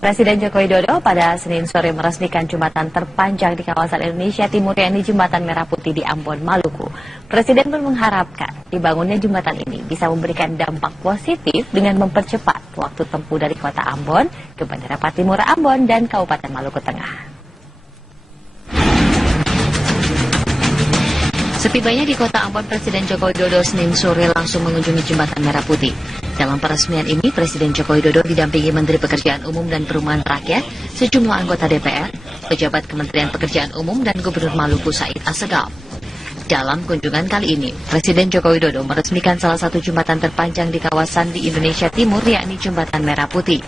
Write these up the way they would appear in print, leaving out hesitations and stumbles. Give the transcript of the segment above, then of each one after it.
Presiden Joko Widodo pada Senin sore meresmikan jembatan terpanjang di kawasan Indonesia Timur, yakni Jembatan Merah Putih di Ambon, Maluku. Presiden pun mengharapkan dibangunnya jembatan ini bisa memberikan dampak positif dengan mempercepat waktu tempuh dari kota Ambon ke Bandara Patimura Ambon dan Kabupaten Maluku Tengah. Setibanya di kota Ambon, Presiden Joko Widodo Senin sore langsung mengunjungi Jembatan Merah Putih. Dalam peresmian ini, Presiden Joko Widodo didampingi Menteri Pekerjaan Umum dan Perumahan Rakyat, sejumlah anggota DPR, pejabat Kementerian Pekerjaan Umum, dan Gubernur Maluku Said Assegaf. Dalam kunjungan kali ini, Presiden Joko Widodo meresmikan salah satu jembatan terpanjang di kawasan di Indonesia Timur, yakni Jembatan Merah Putih.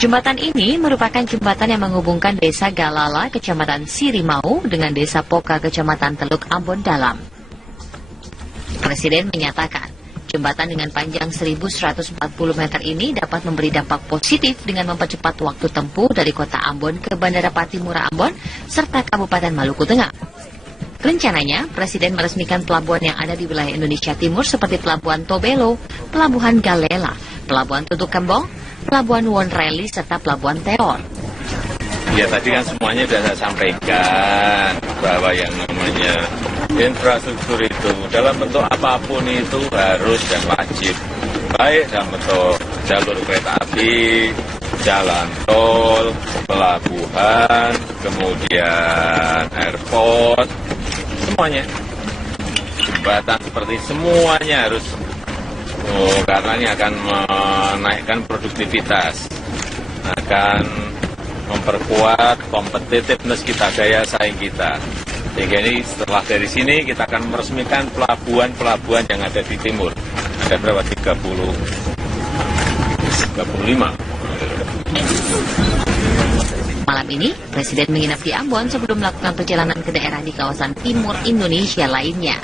Jembatan ini merupakan jembatan yang menghubungkan Desa Galala, Kecamatan Sirimau, dengan Desa Poka, Kecamatan Teluk Ambon Dalam. Presiden menyatakan, jembatan dengan panjang 1.140 meter ini dapat memberi dampak positif dengan mempercepat waktu tempuh dari kota Ambon ke Bandara Patimura Ambon, serta Kabupaten Maluku Tengah. Rencananya, Presiden meresmikan pelabuhan yang ada di wilayah Indonesia Timur seperti Pelabuhan Tobelo, Pelabuhan Galela, Pelabuhan Tutuk Kembong, Pelabuhan Wonreli, serta Pelabuhan Teor. Ya, tadi kan semuanya sudah saya sampaikan bahwa yang namanya infrastruktur itu dalam bentuk apapun itu harus dan wajib. Baik dalam bentuk jalur kereta api, jalan tol, pelabuhan, kemudian airport, semuanya. Jembatan seperti semuanya harus, karena ini akan menaikkan produktivitas, akan memperkuat kompetitiveness kita, daya saing kita. Sehingga ini setelah dari sini kita akan meresmikan pelabuhan-pelabuhan yang ada di timur. Ada berapa? 35. Malam ini, Presiden menginap di Ambon sebelum melakukan perjalanan ke daerah di kawasan timur Indonesia lainnya.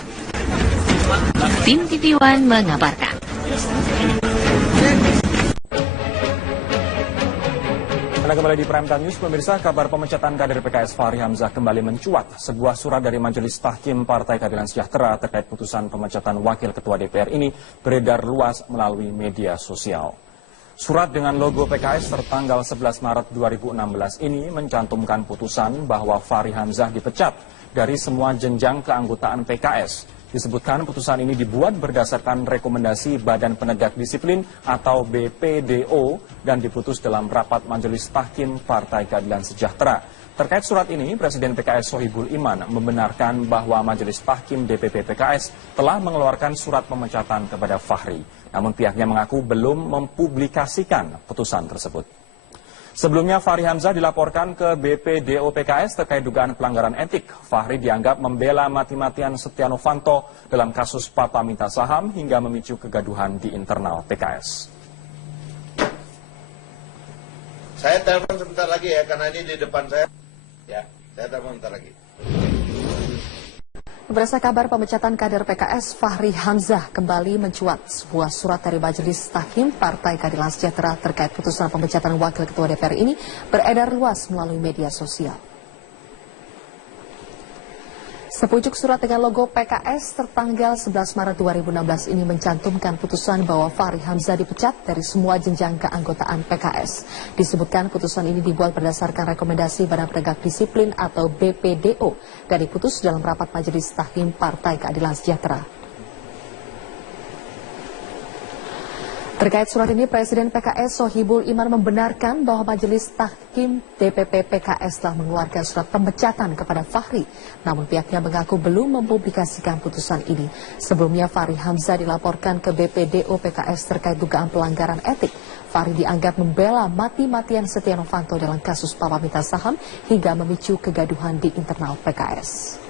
Tim TV One mengabarkan. Anda kembali di Prime Time News, pemirsa. Kabar pemecatan kader PKS Fahri Hamzah kembali mencuat. Sebuah surat dari Majelis Tahkim Partai Keadilan Sejahtera terkait putusan pemecatan Wakil Ketua DPR ini beredar luas melalui media sosial. Surat dengan logo PKS tertanggal 11 Maret 2016 ini mencantumkan putusan bahwa Fahri Hamzah dipecat dari semua jenjang keanggotaan PKS. Disebutkan putusan ini dibuat berdasarkan rekomendasi Badan Penegak Disiplin atau BPDO dan diputus dalam rapat Majelis Tahkim Partai Keadilan Sejahtera. Terkait surat ini, Presiden PKS Sohibul Iman membenarkan bahwa Majelis Tahkim DPP PKS telah mengeluarkan surat pemecatan kepada Fahri. Namun pihaknya mengaku belum mempublikasikan putusan tersebut. Sebelumnya Fahri Hamzah dilaporkan ke BPDO PKS terkait dugaan pelanggaran etik. Fahri dianggap membela mati-matian Setia Novanto dalam kasus Papa Minta Saham hingga memicu kegaduhan di internal PKS. Saya telepon sebentar lagi ya, karena ini di depan saya. Ya, saya telepon sebentar lagi. Berdasarkan kabar pemecatan kader PKS, Fahri Hamzah kembali mencuat. Sebuah surat dari Majelis Tahkim Partai Keadilan Sejahtera terkait putusan pemecatan Wakil Ketua DPR ini beredar luas melalui media sosial. Sepucuk surat dengan logo PKS tertanggal 11 Maret 2016 ini mencantumkan putusan bahwa Fahri Hamzah dipecat dari semua jenjang keanggotaan PKS. Disebutkan putusan ini dibuat berdasarkan rekomendasi Badan Penegak Disiplin atau BPDO dan diputus dalam rapat Majelis Tahkim Partai Keadilan Sejahtera. Terkait surat ini, Presiden PKS Sohibul Iman membenarkan bahwa Majelis Tahkim DPP PKS telah mengeluarkan surat pemecatan kepada Fahri. Namun pihaknya mengaku belum mempublikasikan putusan ini. Sebelumnya Fahri Hamzah dilaporkan ke BPDO PKS terkait dugaan pelanggaran etik. Fahri dianggap membela mati-matian Setia Novanto dalam kasus Papa Minta Saham hingga memicu kegaduhan di internal PKS.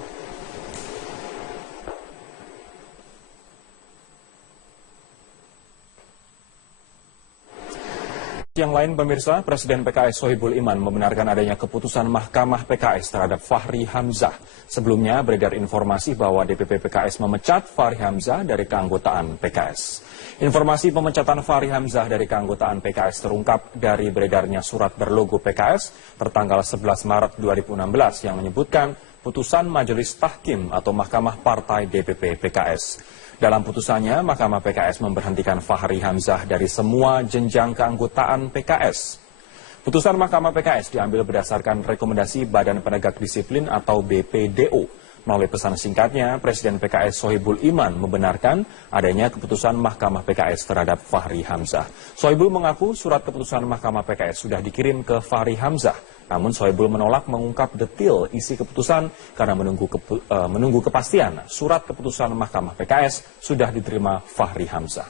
Yang lain, pemirsa, Presiden PKS Sohibul Iman membenarkan adanya keputusan Mahkamah PKS terhadap Fahri Hamzah. Sebelumnya beredar informasi bahwa DPP PKS memecat Fahri Hamzah dari keanggotaan PKS. Informasi pemecatan Fahri Hamzah dari keanggotaan PKS terungkap dari beredarnya surat berlogo PKS tertanggal 11 Maret 2016 yang menyebutkan putusan Majelis Tahkim atau Mahkamah Partai DPP PKS. Dalam putusannya, Mahkamah PKS memberhentikan Fahri Hamzah dari semua jenjang keanggotaan PKS. Putusan Mahkamah PKS diambil berdasarkan rekomendasi Badan Penegak Disiplin atau BPDO. Melalui pesan singkatnya, Presiden PKS Sohibul Iman membenarkan adanya keputusan Mahkamah PKS terhadap Fahri Hamzah. Sohibul mengaku surat keputusan Mahkamah PKS sudah dikirim ke Fahri Hamzah. Namun Sohibul menolak mengungkap detail isi keputusan karena menunggu kepastian surat keputusan Mahkamah PKS sudah diterima Fahri Hamzah.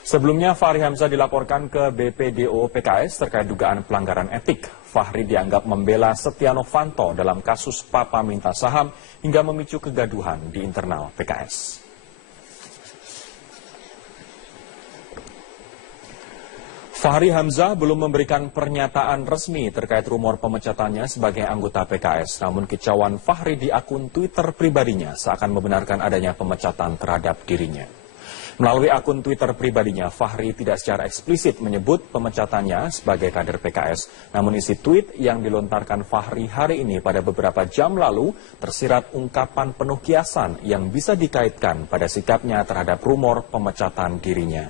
Sebelumnya Fahri Hamzah dilaporkan ke BPDO PKS terkait dugaan pelanggaran etik. Fahri dianggap membela Setia Novanto dalam kasus Papa minta saham hingga memicu kegaduhan di internal PKS. Fahri Hamzah belum memberikan pernyataan resmi terkait rumor pemecatannya sebagai anggota PKS. Namun kicauan Fahri di akun Twitter pribadinya seakan membenarkan adanya pemecatan terhadap dirinya. Melalui akun Twitter pribadinya, Fahri tidak secara eksplisit menyebut pemecatannya sebagai kader PKS. Namun isi tweet yang dilontarkan Fahri hari ini pada beberapa jam lalu tersirat ungkapan penuh kiasan yang bisa dikaitkan pada sikapnya terhadap rumor pemecatan dirinya.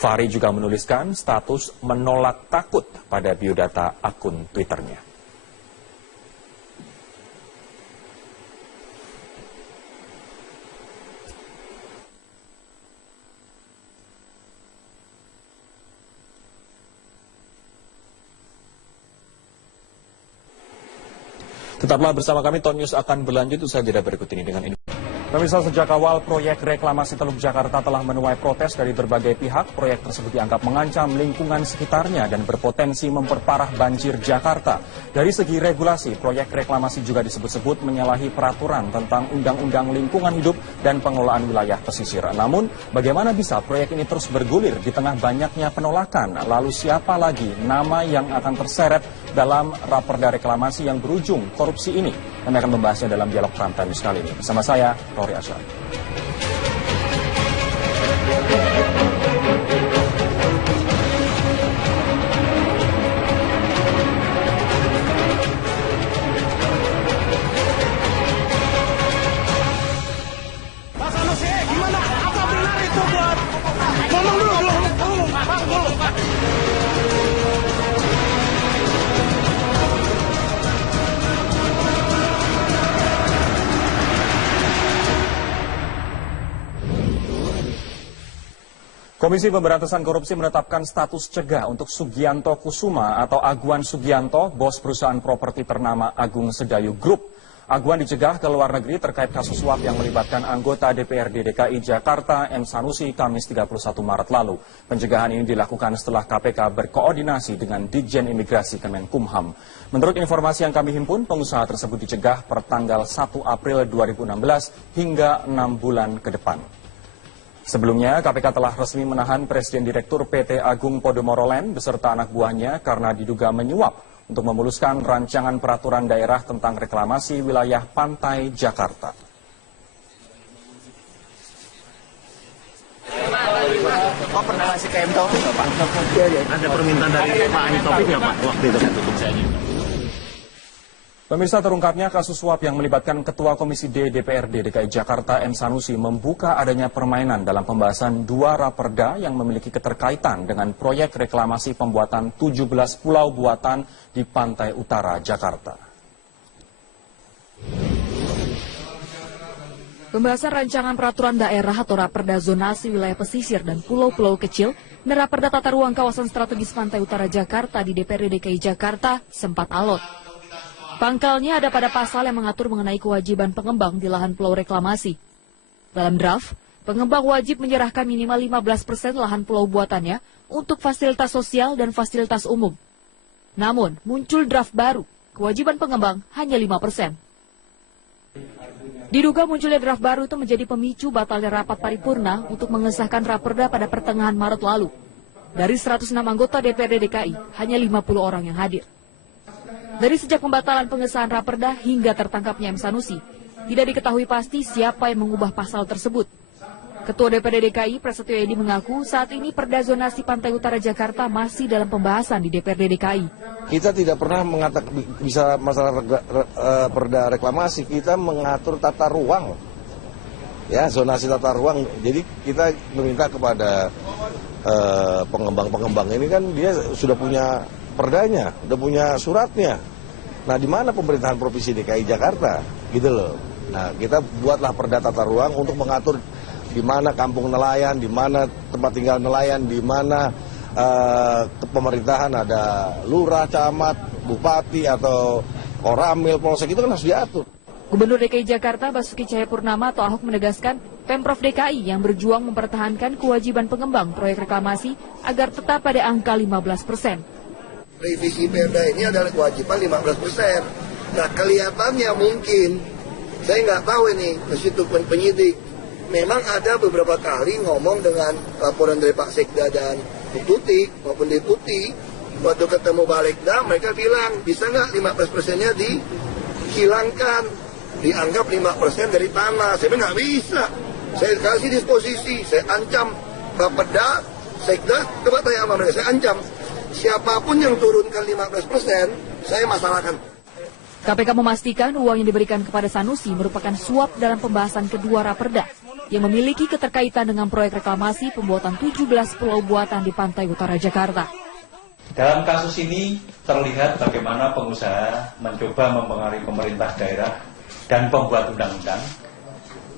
Fahri juga menuliskan status menolak takut pada biodata akun Twitternya. Tetaplah bersama kami, Ton News akan berlanjut usai jeda berikut ini dengan ini. Pemirsa, sejak awal proyek reklamasi Teluk Jakarta telah menuai protes dari berbagai pihak. Proyek tersebut dianggap mengancam lingkungan sekitarnya dan berpotensi memperparah banjir Jakarta. Dari segi regulasi, proyek reklamasi juga disebut-sebut menyalahi peraturan tentang Undang-Undang Lingkungan Hidup dan Pengelolaan Wilayah Pesisir. Namun, bagaimana bisa proyek ini terus bergulir di tengah banyaknya penolakan? Lalu siapa lagi nama yang akan terseret dalam raperda reklamasi yang berujung korupsi ini? Kami akan membahasnya dalam dialog Prime Time News kali ini. Bersama saya, Rory Asyari. Pak Sanusi, gimana? Apa benar itu buat? Ngomong dulu. Pak. Komisi Pemberantasan Korupsi menetapkan status cegah untuk Sugianto Kusuma atau Aguan Sugianto, bos perusahaan properti ternama Agung Sedayu Group. Aguan dicegah ke luar negeri terkait kasus suap yang melibatkan anggota DPRD DKI Jakarta M. Sanusi Kamis 31 Maret lalu. Pencegahan ini dilakukan setelah KPK berkoordinasi dengan Ditjen Imigrasi Kemenkumham. Menurut informasi yang kami himpun, pengusaha tersebut dicegah per tanggal 1 April 2016 hingga 6 bulan ke depan. Sebelumnya, KPK telah resmi menahan Presiden Direktur PT Agung Podomoro Land beserta anak buahnya karena diduga menyuap untuk memuluskan rancangan peraturan daerah tentang reklamasi wilayah pantai Jakarta. Pak pernah ngasih ke M. Taufik nggak, Pak? Ada permintaan dari Pak M. Taufik nggak, Pak? Waktu itu tutup saja. Pemirsa, terungkapnya kasus suap yang melibatkan Ketua Komisi D DPRD DKI Jakarta M. Sanusi membuka adanya permainan dalam pembahasan dua raperda yang memiliki keterkaitan dengan proyek reklamasi pembuatan 17 pulau buatan di pantai utara Jakarta. Pembahasan rancangan peraturan daerah atau raperda zonasi wilayah pesisir dan pulau-pulau kecil dan raperda tata ruang kawasan strategis pantai utara Jakarta di DPRD DKI Jakarta sempat alot. Pangkalnya ada pada pasal yang mengatur mengenai kewajiban pengembang di lahan pulau reklamasi. Dalam draft, pengembang wajib menyerahkan minimal 15% lahan pulau buatannya untuk fasilitas sosial dan fasilitas umum. Namun, muncul draft baru, kewajiban pengembang hanya 5%. Diduga munculnya draft baru itu menjadi pemicu batalnya rapat paripurna untuk mengesahkan raperda pada pertengahan Maret lalu. Dari 106 anggota DPRD DKI, hanya 50 orang yang hadir. Dari sejak pembatalan pengesahan raperda hingga tertangkapnya M. Sanusi, tidak diketahui pasti siapa yang mengubah pasal tersebut. Ketua DPRD DKI Prasetyo Edy mengaku saat ini perda zonasi pantai utara Jakarta masih dalam pembahasan di DPRD DKI. Kita tidak pernah mengatakan bisa masalah perda reklamasi, kita mengatur tata ruang. Ya, zonasi tata ruang. Jadi kita meminta kepada pengembang-pengembang ini kan dia sudah punya perdanya, sudah punya suratnya. Nah, di mana pemerintahan Provinsi DKI Jakarta, gitu loh. Nah, kita buatlah perda tata ruang untuk mengatur di mana kampung nelayan, di mana tempat tinggal nelayan, di mana pemerintahan ada lurah, camat, bupati atau koramil, polsek, itu kan harus diatur. Gubernur DKI Jakarta Basuki Cahayapurnama atau Ahok menegaskan Pemprov DKI yang berjuang mempertahankan kewajiban pengembang proyek reklamasi agar tetap pada angka 15%. Revisi perda ini adalah kewajiban 15%. Nah, kelihatannya mungkin, saya nggak tahu ini, meskipun penyidik, memang ada beberapa kali ngomong dengan laporan dari Pak Sekda dan Bu Tuti maupun Deputi, waktu ketemu Balegda mereka bilang bisa nggak 15%-nya dihilangkan, dianggap 5% dari tanah. Saya bilang nggak bisa, saya kasih disposisi, saya ancam Bapeda, Sekda, coba tanya sama mereka, saya ancam siapapun yang turunkan 15%, saya masalahkan. KPK memastikan uang yang diberikan kepada Sanusi merupakan suap dalam pembahasan kedua raperda yang memiliki keterkaitan dengan proyek reklamasi pembuatan 17 pulau buatan di pantai utara Jakarta. Dalam kasus ini terlihat bagaimana pengusaha mencoba mempengaruhi pemerintah daerah dan pembuat undang-undang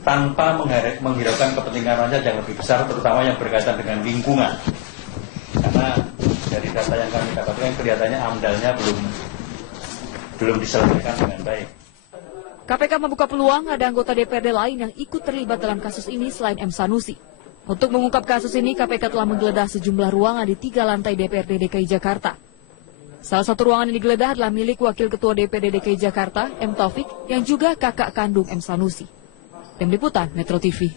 tanpa menghiraukan kepentingan rakyat yang lebih besar, terutama yang berkaitan dengan lingkungan. Karena dari data yang kami dapatkan kelihatannya amdalnya belum diselesaikan dengan baik. KPK membuka peluang ada anggota DPRD lain yang ikut terlibat dalam kasus ini selain M. Sanusi. Untuk mengungkap kasus ini, KPK telah menggeledah sejumlah ruangan di 3 lantai DPRD DKI Jakarta. Salah satu ruangan yang digeledah adalah milik Wakil Ketua DPRD DKI Jakarta, M. Taufik, yang juga kakak kandung M. Sanusi. Tim Liputan, Metro TV.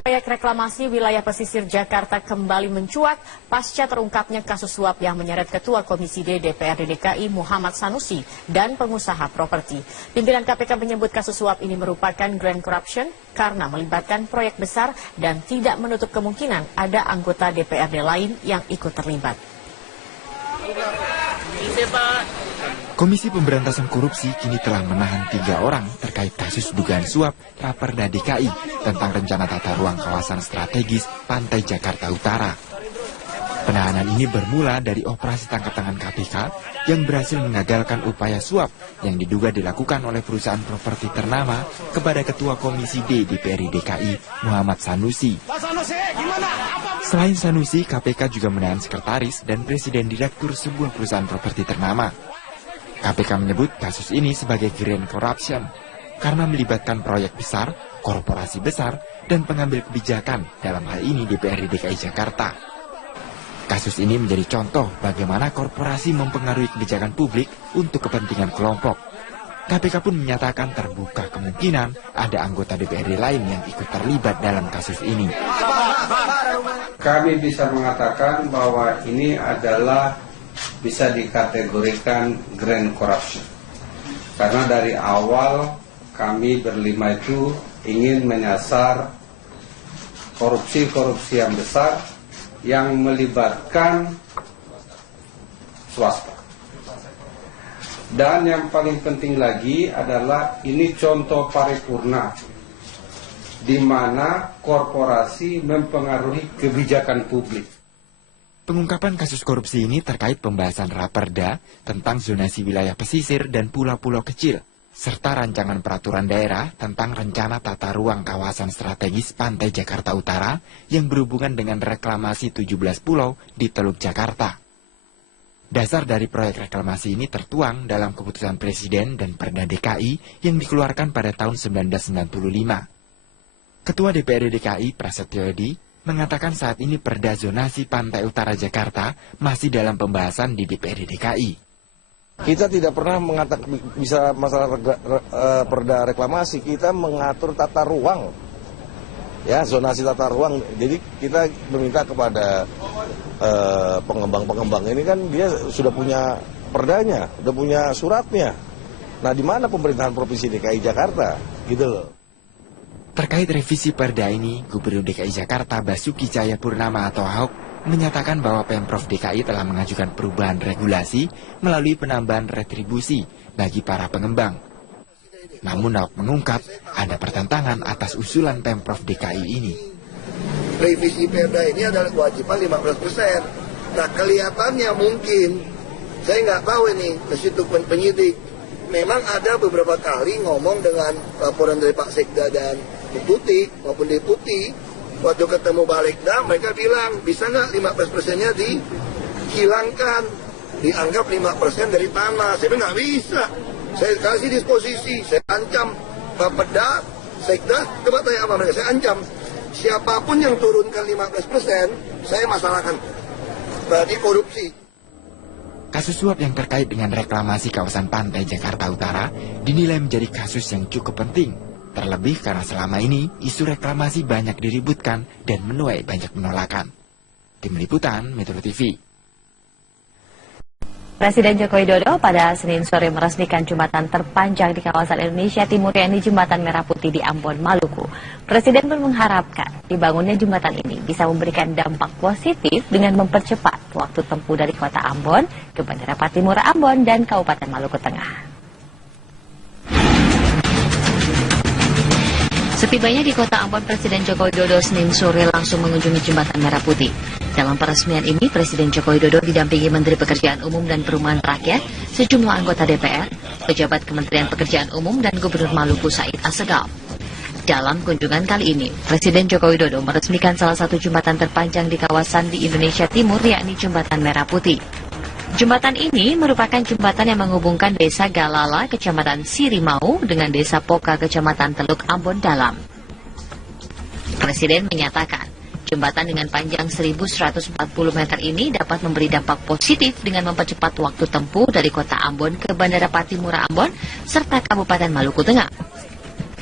Proyek reklamasi wilayah pesisir Jakarta kembali mencuat pasca terungkapnya kasus suap yang menyeret Ketua Komisi D DPRD DKI Muhammad Sanusi dan pengusaha properti. Pimpinan KPK menyebut kasus suap ini merupakan grand corruption karena melibatkan proyek besar dan tidak menutup kemungkinan ada anggota DPRD lain yang ikut terlibat. Komisi Pemberantasan Korupsi kini telah menahan 3 orang terkait kasus dugaan suap Raperda DKI tentang rencana tata ruang kawasan strategis Pantai Jakarta Utara. Penahanan ini bermula dari operasi tangkap tangan KPK yang berhasil mengagalkan upaya suap yang diduga dilakukan oleh perusahaan properti ternama kepada Ketua Komisi D DPRD DKI Muhammad Sanusi. Selain Sanusi, KPK juga menahan sekretaris dan presiden direktur sebuah perusahaan properti ternama. KPK menyebut kasus ini sebagai grand corruption karena melibatkan proyek besar, korporasi besar, dan pengambil kebijakan dalam hal ini DPRD DKI Jakarta. Kasus ini menjadi contoh bagaimana korporasi mempengaruhi kebijakan publik untuk kepentingan kelompok. KPK pun menyatakan terbuka kemungkinan ada anggota DPRD lain yang ikut terlibat dalam kasus ini. Kami bisa mengatakan bahwa ini adalah bisa dikategorikan grand corruption. Karena dari awal kami berlima itu ingin menyasar korupsi-korupsi yang besar yang melibatkan swasta. Dan yang paling penting lagi adalah ini contoh paripurna di mana korporasi mempengaruhi kebijakan publik. Pengungkapan kasus korupsi ini terkait pembahasan Raperda tentang zonasi wilayah pesisir dan pulau-pulau kecil, serta rancangan peraturan daerah tentang rencana tata ruang kawasan strategis Pantai Jakarta Utara yang berhubungan dengan reklamasi 17 pulau di Teluk Jakarta. Dasar dari proyek reklamasi ini tertuang dalam keputusan Presiden dan Perda DKI yang dikeluarkan pada tahun 1995. Ketua DPRD DKI Prasetyo Edy mengatakan saat ini perda zonasi Pantai Utara Jakarta masih dalam pembahasan di DPRD DKI. Kita tidak pernah bisa masalah perda reklamasi, kita mengatur tata ruang. Ya, zonasi tata ruang. Jadi kita meminta kepada pengembang-pengembang ini kan dia sudah punya perdanya, sudah punya suratnya. Nah, di mana pemerintahan Provinsi DKI Jakarta? Gitu loh. Terkait revisi perda ini, Gubernur DKI Jakarta Basuki Cahayapurnama atau Ahok menyatakan bahwa Pemprov DKI telah mengajukan perubahan regulasi melalui penambahan retribusi bagi para pengembang. Namun Ahok mengungkap ada pertentangan atas usulan Pemprov DKI ini. Revisi Perda ini adalah kewajiban 15%. Nah, kelihatannya mungkin, saya nggak tahu ini, meskipun penyidik, memang ada beberapa kali ngomong dengan laporan dari Pak Sekda dan Bu Tuti maupun Deputi, waktu ketemu Balegda, mereka bilang, bisa nggak 15%-nya dihilangkan, dianggap 5% dari tanah. Saya bilang nggak bisa, saya kasih disposisi, saya ancam Pak Peda, Sekda, coba tanya sama mereka, saya ancam, siapapun yang turunkan 15%, saya masalahkan. Berarti korupsi. Kasus suap yang terkait dengan reklamasi kawasan pantai Jakarta Utara dinilai menjadi kasus yang cukup penting. Terlebih karena selama ini isu reklamasi banyak diributkan dan menuai banyak penolakan. Tim Liputan Metro TV. Presiden Joko Widodo pada Senin sore meresmikan jembatan terpanjang di kawasan Indonesia Timur, yakni Jembatan Merah Putih di Ambon, Maluku. Presiden pun mengharapkan dibangunnya jembatan ini bisa memberikan dampak positif dengan mempercepat waktu tempuh dari kota Ambon ke Bandara Patimura Ambon dan Kabupaten Maluku Tengah. Setibanya di kota Ambon, Presiden Joko Widodo Senin sore langsung mengunjungi Jembatan Merah Putih. Dalam peresmian ini, Presiden Joko Widodo didampingi Menteri Pekerjaan Umum dan Perumahan Rakyat, sejumlah anggota DPR, pejabat Kementerian Pekerjaan Umum, dan Gubernur Maluku Said Assegaf. Dalam kunjungan kali ini, Presiden Joko Widodo meresmikan salah satu jembatan terpanjang di kawasan di Indonesia Timur, yakni Jembatan Merah Putih. Jembatan ini merupakan jembatan yang menghubungkan Desa Galala, Kecamatan Sirimau, dengan Desa Poka, Kecamatan Teluk Ambon Dalam. Presiden menyatakan, jembatan dengan panjang 1.140 meter ini dapat memberi dampak positif dengan mempercepat waktu tempuh dari kota Ambon ke Bandara Patimura Ambon, serta Kabupaten Maluku Tengah.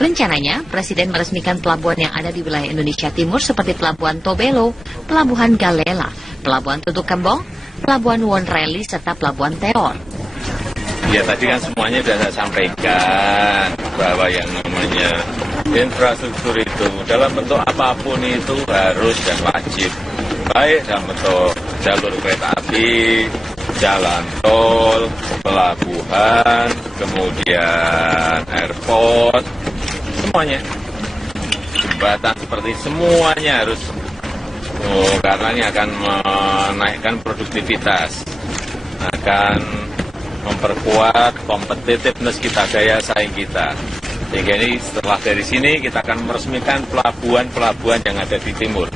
Rencananya, Presiden meresmikan pelabuhan yang ada di wilayah Indonesia Timur seperti Pelabuhan Tobelo, Pelabuhan Galela, Pelabuhan Tutuk Kembong, Pelabuhan Wonreli, serta Pelabuhan Teon. Ya, tadi kan semuanya sudah saya sampaikan bahwa yang namanya infrastruktur itu dalam bentuk apapun itu harus dan wajib. Baik dalam bentuk jalur kereta api, jalan tol, pelabuhan, kemudian airport, semuanya. Jembatan seperti semuanya harus, karena ini akan menaikkan produktivitas, akan memperkuat kompetitiveness kita, daya saing kita. Sehingga ini setelah dari sini kita akan meresmikan pelabuhan-pelabuhan yang ada di timur.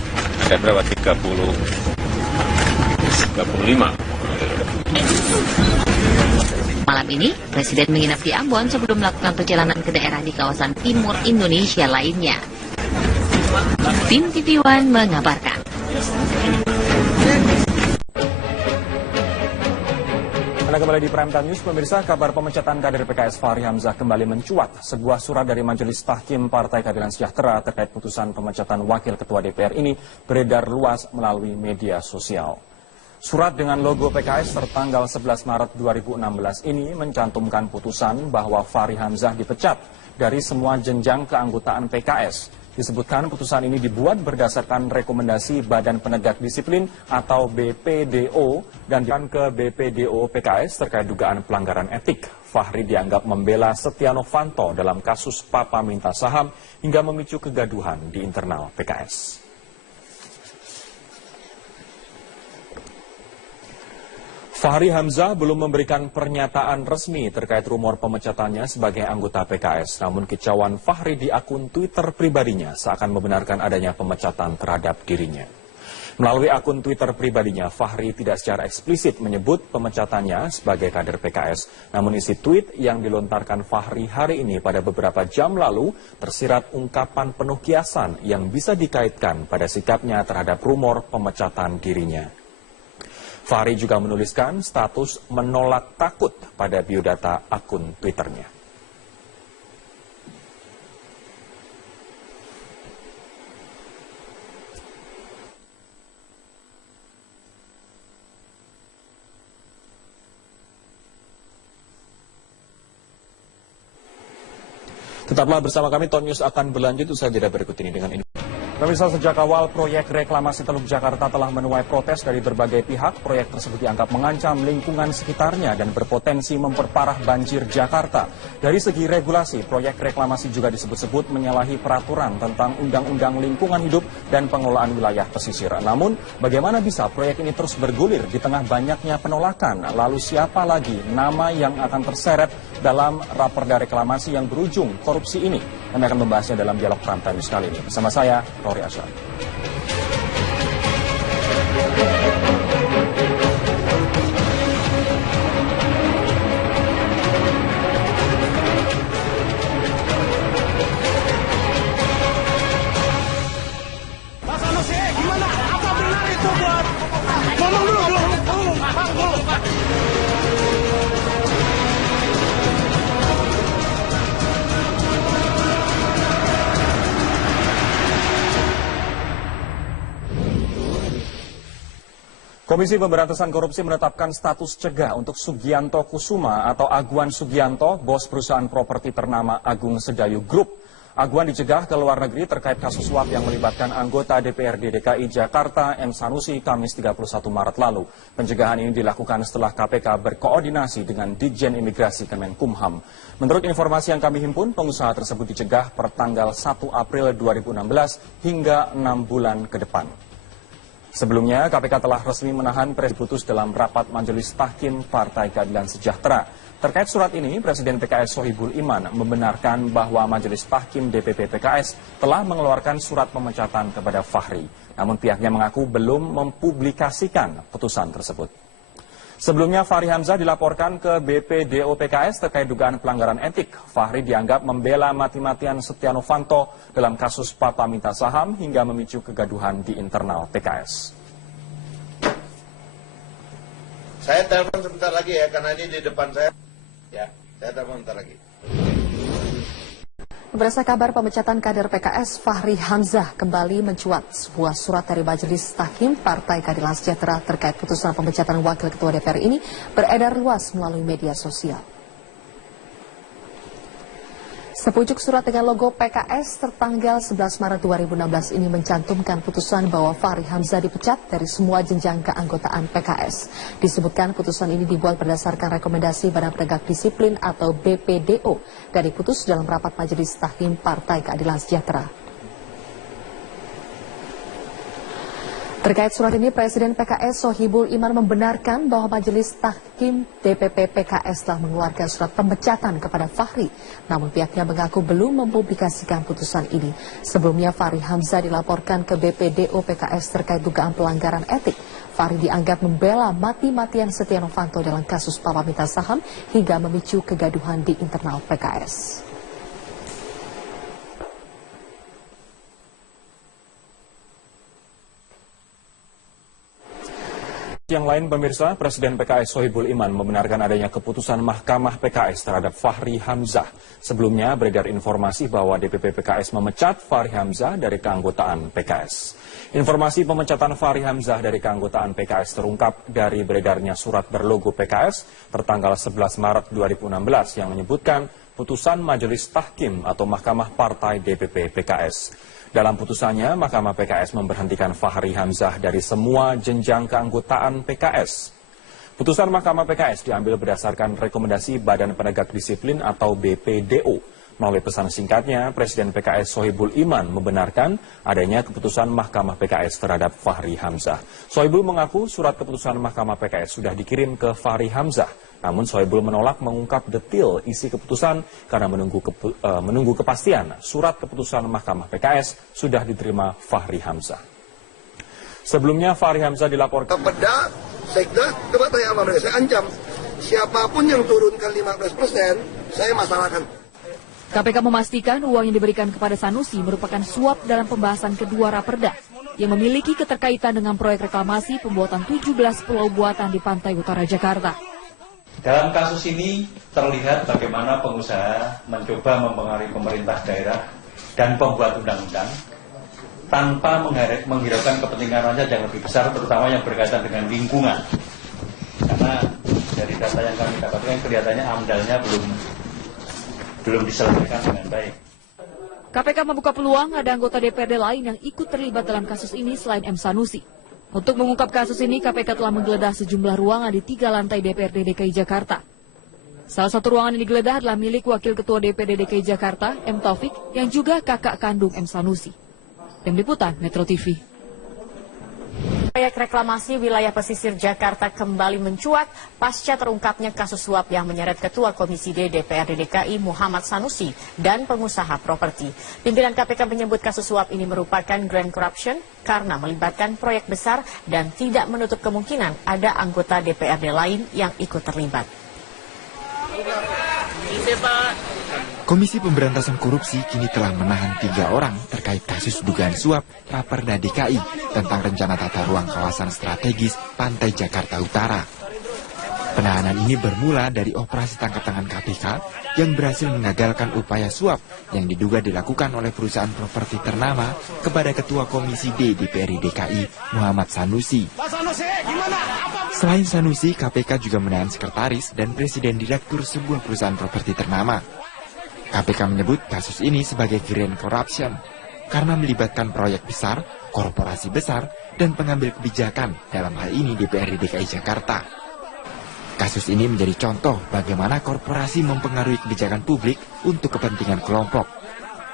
Ada berapa? 35. Malam ini, Presiden menginap di Ambon sebelum melakukan perjalanan ke daerah di kawasan timur Indonesia lainnya. Tim TV One mengabarkan. Anda kembali di Prime Time News, pemirsa. Kabar pemecatan kader PKS Fahri Hamzah kembali mencuat. Sebuah surat dari Majelis Tahkim Partai Keadilan Sejahtera terkait putusan pemecatan Wakil Ketua DPR ini beredar luas melalui media sosial. Surat dengan logo PKS tertanggal 11 Maret 2016 ini mencantumkan putusan bahwa Fahri Hamzah dipecat dari semua jenjang keanggotaan PKS. Disebutkan putusan ini dibuat berdasarkan rekomendasi Badan Penegak Disiplin atau BPDO dan ke BPDO PKS terkait dugaan pelanggaran etik. Fahri dianggap membela Setia Novanto dalam kasus Papa minta saham hingga memicu kegaduhan di internal PKS. Fahri Hamzah belum memberikan pernyataan resmi terkait rumor pemecatannya sebagai anggota PKS. Namun kicauan Fahri di akun Twitter pribadinya seakan membenarkan adanya pemecatan terhadap dirinya. Melalui akun Twitter pribadinya, Fahri tidak secara eksplisit menyebut pemecatannya sebagai kader PKS. Namun isi tweet yang dilontarkan Fahri hari ini pada beberapa jam lalu tersirat ungkapan penuh kiasan yang bisa dikaitkan pada sikapnya terhadap rumor pemecatan dirinya. Fahri juga menuliskan status menolak takut pada biodata akun Twitternya. Tetaplah bersama kami, Top News akan berlanjut usai jeda berikut ini dengan ini. Pemirsa, sejak awal proyek reklamasi Teluk Jakarta telah menuai protes dari berbagai pihak. Proyek tersebut dianggap mengancam lingkungan sekitarnya dan berpotensi memperparah banjir Jakarta. Dari segi regulasi, proyek reklamasi juga disebut-sebut menyalahi peraturan tentang Undang-Undang Lingkungan Hidup dan Pengelolaan Wilayah Pesisir. Namun, bagaimana bisa proyek ini terus bergulir di tengah banyaknya penolakan? Lalu siapa lagi nama yang akan terseret dalam raperda reklamasi yang berujung korupsi ini? Kami akan membahasnya dalam dialog Prime Time News kali ini. Bersama saya, Rory Asyar. Pak Sanusi, gimana? Apa benar itu buat? Ngomong dulu. Pak, dulu, Pak. Komisi Pemberantasan Korupsi menetapkan status cegah untuk Sugianto Kusuma atau Aguan Sugianto, bos perusahaan properti ternama Agung Sedayu Group. Aguan dicegah ke luar negeri terkait kasus suap yang melibatkan anggota DPRD DKI Jakarta M. Sanusi Kamis 31 Maret lalu. Pencegahan ini dilakukan setelah KPK berkoordinasi dengan Ditjen Imigrasi Kemenkumham. Menurut informasi yang kami himpun, pengusaha tersebut dicegah per tanggal 1 April 2016 hingga 6 bulan ke depan. Sebelumnya, KPK telah resmi menahan Presiden putus dalam rapat Majelis Tahkim Partai Keadilan Sejahtera. Terkait surat ini, Presiden PKS Sohibul Iman membenarkan bahwa Majelis Tahkim DPP PKS telah mengeluarkan surat pemecatan kepada Fahri. Namun pihaknya mengaku belum mempublikasikan putusan tersebut. Sebelumnya, Fahri Hamzah dilaporkan ke BPDO PKS terkait dugaan pelanggaran etik. Fahri dianggap membela mati-matian Setia Novanto dalam kasus Papa minta saham hingga memicu kegaduhan di internal PKS. Saya telepon sebentar lagi ya, karena ini di depan saya. Ya, saya telepon sebentar lagi. Berdasarkan kabar pemecatan kader PKS, Fahri Hamzah kembali mencuat. Sebuah surat dari Majelis Tahkim Partai Keadilan Sejahtera terkait putusan pemecatan Wakil Ketua DPR ini beredar luas melalui media sosial. Sepucuk surat dengan logo PKS tertanggal 11 Maret 2016 ini mencantumkan putusan bahwa Fahri Hamzah dipecat dari semua jenjang keanggotaan PKS. Disebutkan putusan ini dibuat berdasarkan rekomendasi Badan Penegak Disiplin atau BPDO dan diputus dalam rapat Majelis Tahkim Partai Keadilan Sejahtera. Terkait surat ini, Presiden PKS Sohibul Iman membenarkan bahwa Majelis Tahkim DPP PKS telah mengeluarkan surat pemecatan kepada Fahri. Namun pihaknya mengaku belum mempublikasikan putusan ini. Sebelumnya Fahri Hamzah dilaporkan ke BPDO PKS terkait dugaan pelanggaran etik. Fahri dianggap membela mati-matian Setia Novanto dalam kasus Papa minta saham hingga memicu kegaduhan di internal PKS. Yang lain, pemirsa, Presiden PKS Sohibul Iman membenarkan adanya keputusan Mahkamah PKS terhadap Fahri Hamzah. Sebelumnya beredar informasi bahwa DPP PKS memecat Fahri Hamzah dari keanggotaan PKS. Informasi pemecatan Fahri Hamzah dari keanggotaan PKS terungkap dari beredarnya surat berlogo PKS tertanggal 11 Maret 2016 yang menyebutkan putusan Majelis Tahkim atau Mahkamah Partai DPP PKS. Dalam putusannya, Mahkamah PKS memberhentikan Fahri Hamzah dari semua jenjang keanggotaan PKS. Putusan Mahkamah PKS diambil berdasarkan rekomendasi Badan Penegak Disiplin atau BPDO. Melalui pesan singkatnya, Presiden PKS Sohibul Iman membenarkan adanya keputusan Mahkamah PKS terhadap Fahri Hamzah. Sohibul mengaku surat keputusan Mahkamah PKS sudah dikirim ke Fahri Hamzah. Namun Sohibul menolak mengungkap detail isi keputusan karena menunggu kepastian surat keputusan Mahkamah PKS sudah diterima Fahri Hamzah. Sebelumnya Fahri Hamzah dilaporkan kepada Sekda, coba tanya sama mereka, saya ancam siapapun yang turunkan 15%, saya masalahkan. KPK memastikan uang yang diberikan kepada Sanusi merupakan suap dalam pembahasan kedua raperda yang memiliki keterkaitan dengan proyek reklamasi pembuatan 17 pulau buatan di pantai utara Jakarta. Dalam kasus ini terlihat bagaimana pengusaha mencoba mempengaruhi pemerintah daerah dan pembuat undang-undang tanpa menghiraukan kepentingan rakyat yang lebih besar, terutama yang berkaitan dengan lingkungan. Karena dari data yang kami dapatkan kelihatannya AMDAL-nya belum diselesaikan dengan baik. KPK membuka peluang ada anggota DPRD lain yang ikut terlibat dalam kasus ini selain M. Sanusi. Untuk mengungkap kasus ini, KPK telah menggeledah sejumlah ruangan di 3 lantai DPRD DKI Jakarta. Salah satu ruangan yang digeledah adalah milik Wakil Ketua DPRD DKI Jakarta, M. Taufik, yang juga kakak kandung M. Sanusi. Tim Liputan, Metro TV. Proyek reklamasi wilayah pesisir Jakarta kembali mencuat pasca terungkapnya kasus suap yang menyeret Ketua Komisi D DPRD DKI Muhammad Sanusi dan pengusaha properti. Pimpinan KPK menyebut kasus suap ini merupakan grand corruption karena melibatkan proyek besar dan tidak menutup kemungkinan ada anggota DPRD lain yang ikut terlibat. Komisi Pemberantasan Korupsi kini telah menahan 3 orang terkait kasus dugaan suap Raperda DKI tentang rencana tata ruang kawasan strategis Pantai Jakarta Utara. Penahanan ini bermula dari operasi tangkap tangan KPK yang berhasil mengagalkan upaya suap yang diduga dilakukan oleh perusahaan properti ternama kepada Ketua Komisi D DPRD DKI Muhammad Sanusi. Selain Sanusi, KPK juga menahan sekretaris dan presiden direktur sebuah perusahaan properti ternama. KPK menyebut kasus ini sebagai grand corruption karena melibatkan proyek besar, korporasi besar, dan pengambil kebijakan dalam hal ini DPRD DKI Jakarta. Kasus ini menjadi contoh bagaimana korporasi mempengaruhi kebijakan publik untuk kepentingan kelompok.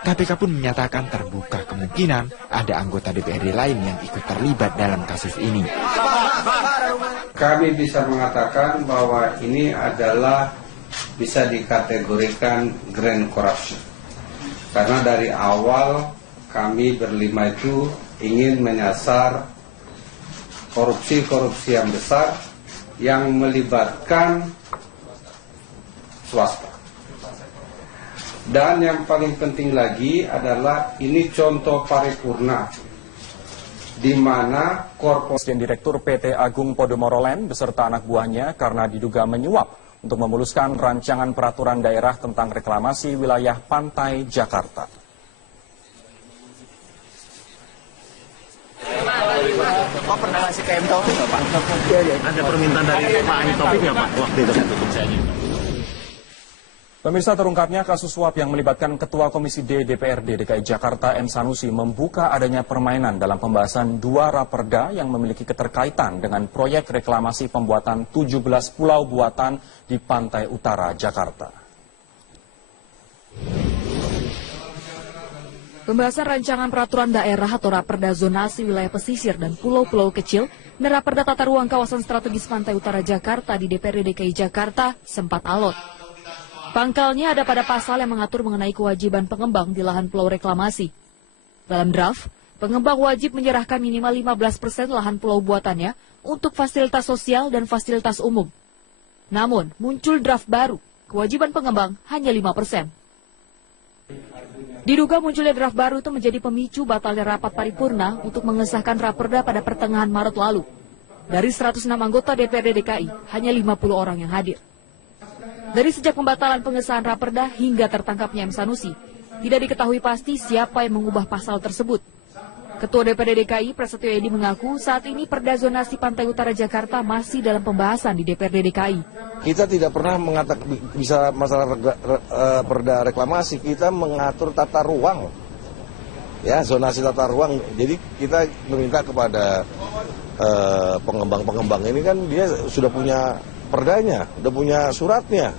KPK pun menyatakan terbuka kemungkinan ada anggota DPRD lain yang ikut terlibat dalam kasus ini. Kami bisa mengatakan bahwa ini adalah bisa dikategorikan grand corruption. Karena dari awal kami berlima itu ingin menyasar korupsi-korupsi yang besar yang melibatkan swasta. Dan yang paling penting lagi adalah ini contoh paripurna di mana korporasi Direktur PT Agung Podomoro Land beserta anak buahnya karena diduga menyuap untuk memuluskan rancangan peraturan daerah tentang reklamasi wilayah pantai Jakarta. Pak pernah ngasih ke M. Taufik nggak Pak? Ada permintaan dari Pak M. Taufik nggak Pak waktu itu? Pemirsa, terungkapnya kasus suap yang melibatkan Ketua Komisi D DPRD DKI Jakarta M. Sanusi membuka adanya permainan dalam pembahasan 2 raperda yang memiliki keterkaitan dengan proyek reklamasi pembuatan 17 pulau buatan di pantai utara Jakarta. Pembahasan rancangan peraturan daerah atau raperda zonasi wilayah pesisir dan pulau-pulau kecil dan raperda tata ruang kawasan strategis pantai utara Jakarta di DPRD DKI Jakarta sempat alot. Pangkalnya ada pada pasal yang mengatur mengenai kewajiban pengembang di lahan pulau reklamasi. Dalam draft, pengembang wajib menyerahkan minimal 15% lahan pulau buatannya untuk fasilitas sosial dan fasilitas umum. Namun, muncul draft baru, kewajiban pengembang hanya 5%. Diduga munculnya draft baru itu menjadi pemicu batalnya rapat paripurna untuk mengesahkan raperda pada pertengahan Maret lalu. Dari 106 anggota DPRD DKI, hanya 50 orang yang hadir. Dari sejak pembatalan pengesahan raperda hingga tertangkapnya M. Sanusi, tidak diketahui pasti siapa yang mengubah pasal tersebut. Ketua DPRD DKI Prasetyo Edi mengaku saat ini perda zonasi Pantai Utara Jakarta masih dalam pembahasan di DPRD DKI. Kita tidak pernah mengatakan bisa masalah perda reklamasi, kita mengatur tata ruang. Ya, zonasi tata ruang. Jadi kita meminta kepada pengembang-pengembang ini kan dia sudah punya perdanya, udah punya suratnya.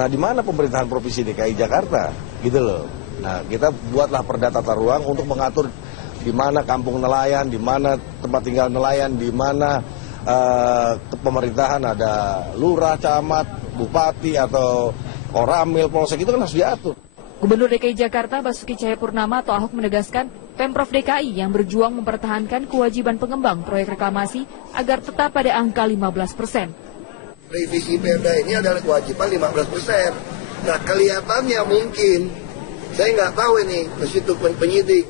Nah, di mana pemerintahan Provinsi DKI Jakarta? Gitu loh. Nah, kita buatlah perda tata ruang untuk mengatur di mana kampung nelayan, di mana tempat tinggal nelayan, di mana pemerintahan ada lurah, camat, bupati atau koramil, polsek, itu kan harus diatur. Gubernur DKI Jakarta Basuki Cahayapurnama atau Ahok menegaskan Pemprov DKI yang berjuang mempertahankan kewajiban pengembang proyek reklamasi agar tetap pada angka 15%. Revisi perda ini adalah kewajiban 15%. Nah, kelihatannya mungkin, saya nggak tahu ini, meskipun penyidik,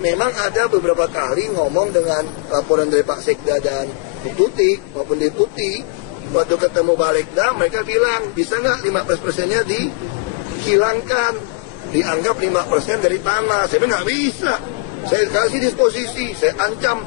memang ada beberapa kali ngomong dengan laporan dari Pak Sekda dan Tuti maupun Deputi, waktu ketemu Balegda mereka bilang bisa nggak 15%-nya dihilangkan, dianggap 5% dari tanah. Saya bilang nggak bisa, saya kasih disposisi, saya ancam